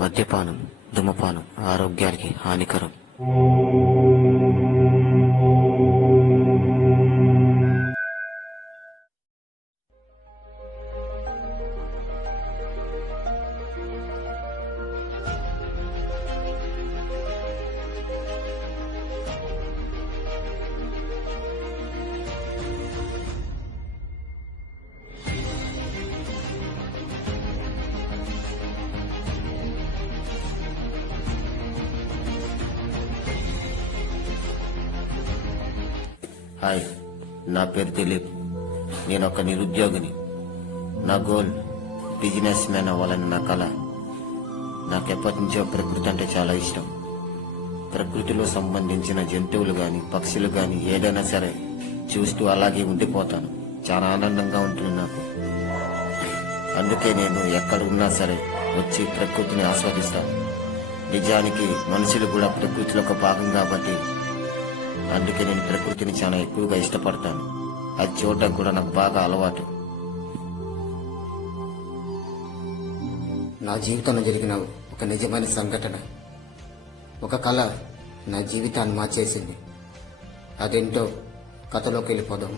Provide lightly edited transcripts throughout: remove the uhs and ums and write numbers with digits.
మద్యపానం, ధూమపానం ఆరోగ్యానికి హానికరం. హాయ్, నా పేరు దిలీప్. నేను ఒక నిరుద్యోగిని. నా గోల్ బిజినెస్ మ్యాన్ అవ్వాలని నా కళ. నాకెప్పటి నుంచో ప్రకృతి అంటే చాలా ఇష్టం. ప్రకృతిలో సంబంధించిన జంతువులు గాని, పక్షులు గాని ఏదైనా సరే చూస్తూ అలాగే ఉండిపోతాను. చాలా ఆనందంగా ఉంటుంది నాకు. అందుకే నేను ఎక్కడ ఉన్నా సరే వచ్చి ప్రకృతిని ఆస్వాదిస్తాను. నిజానికి మనుషులు కూడా ప్రకృతిలో ఒక భాగం కాబట్టి అందుకే నేను ప్రకృతిని చాలా ఎక్కువగా ఇష్టపడతాను. అది చూడటం కూడా నాకు బాగా అలవాటు. నా జీవితంలో జరిగిన ఒక నిజమైన సంఘటన, ఒక కళ నా జీవితాన్ని మార్చేసింది. అదేంటో కథలోకి వెళ్ళిపోదాం,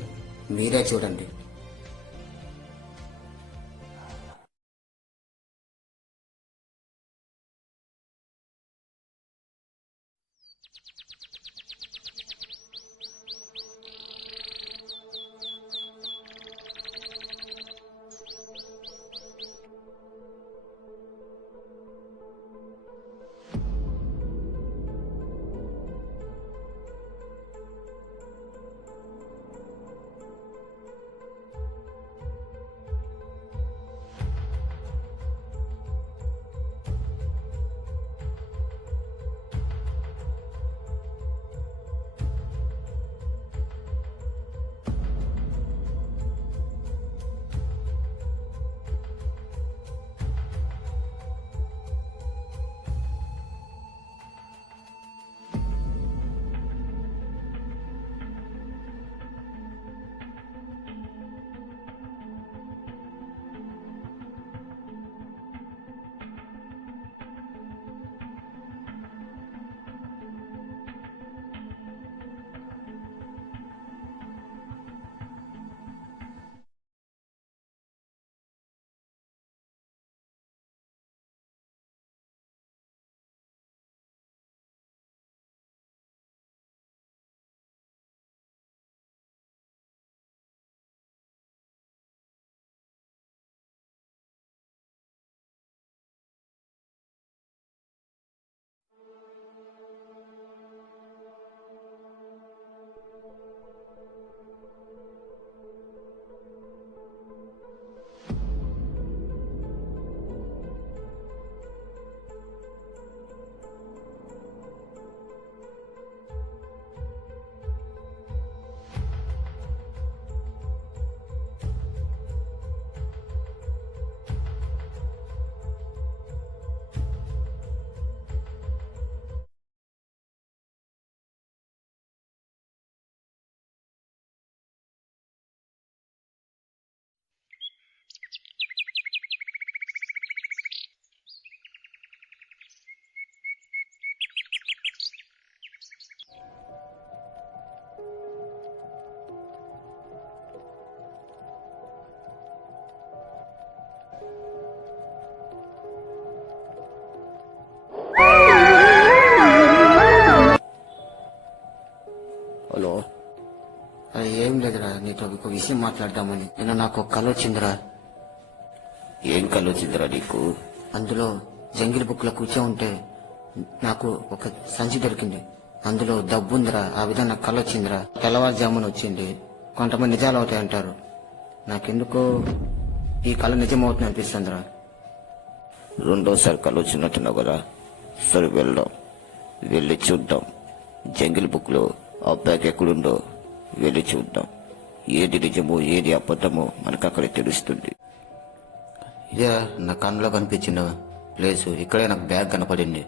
మీరే చూడండి. హలో, ఏం లేదురా, నీతో ఒక విషయం మాట్లాడదామని. నాకు ఒక కళ వచ్చిందిరా. ఏం కళ వచ్చిందిరా నీకు? అందులో జంగిల్ బుక్ లో కూర్చో ఉంటే నాకు ఒక సంచి దొరికింది. అందులో డబ్బు ఉందిరా. ఆ విధంగా నాకు కళ వచ్చిందిరా. తెల్లవారుజామున వచ్చింది. కొంతమంది నిజాలు అవుతాయి అంటారు. నాకెందుకో ఈ కళ నిజమవుతుంది అనిపిస్తుందిరా. రెండోసారి కళ వచ్చినట్టున్నావు కదా, సరే వెళ్దాం, వెళ్ళి చూద్దాం. జంగిల్ బుక్ లో ఆ బ్యాగ్ ఎక్కడుందో వెళ్ళి చూద్దాం. ఏది నిజమో ఏది అబద్ధమో మనకు అక్కడ తెలుస్తుంది. ఇదే నా కన్నులో కనిపించిన ప్లేసు. ఇక్కడే నాకు బ్యాగ్ కనపడింది.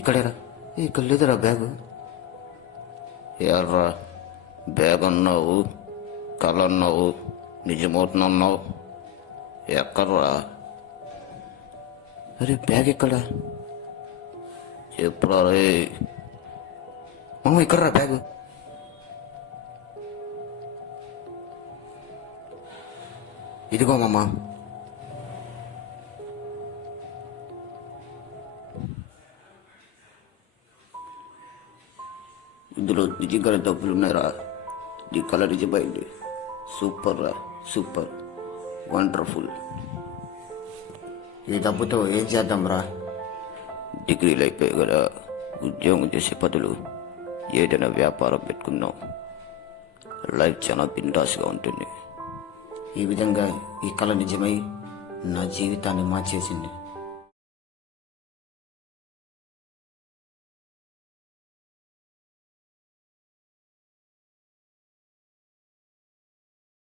ఇక్కడేరా, ఇక్కడ లేదురా బ్యాగు. ఎర్రా, బ్యాగ్ అన్నావు, కళ అన్నావు, నిజమవుతున్నావు. ఎక్కడ్రా? అరే బ్యాగ్ ఎక్కడా? చెప్పురా రే. మామ ఎక్కడ్రా బ్యాగు? ఇదిగో మామ. ఇందులో నిజంగానే డబ్బులు ఉన్నారా? నీ కలర్ నిజమైంది. సూపర్ రా, సూపర్, వండర్ఫుల్. ఈ డబ్బుతో ఏం చేద్దాం రా? డిగ్రీలు అయిపోయి కదా, ఉద్యోగం చేసే బదులు ఏదైనా వ్యాపారం పెట్టుకుందాం. లైఫ్ చాలా బిందాస్గా ఉంటుంది. ఈ విధంగా ఈ కళ నిజమై నా జీవితాన్ని మార్చేసింది.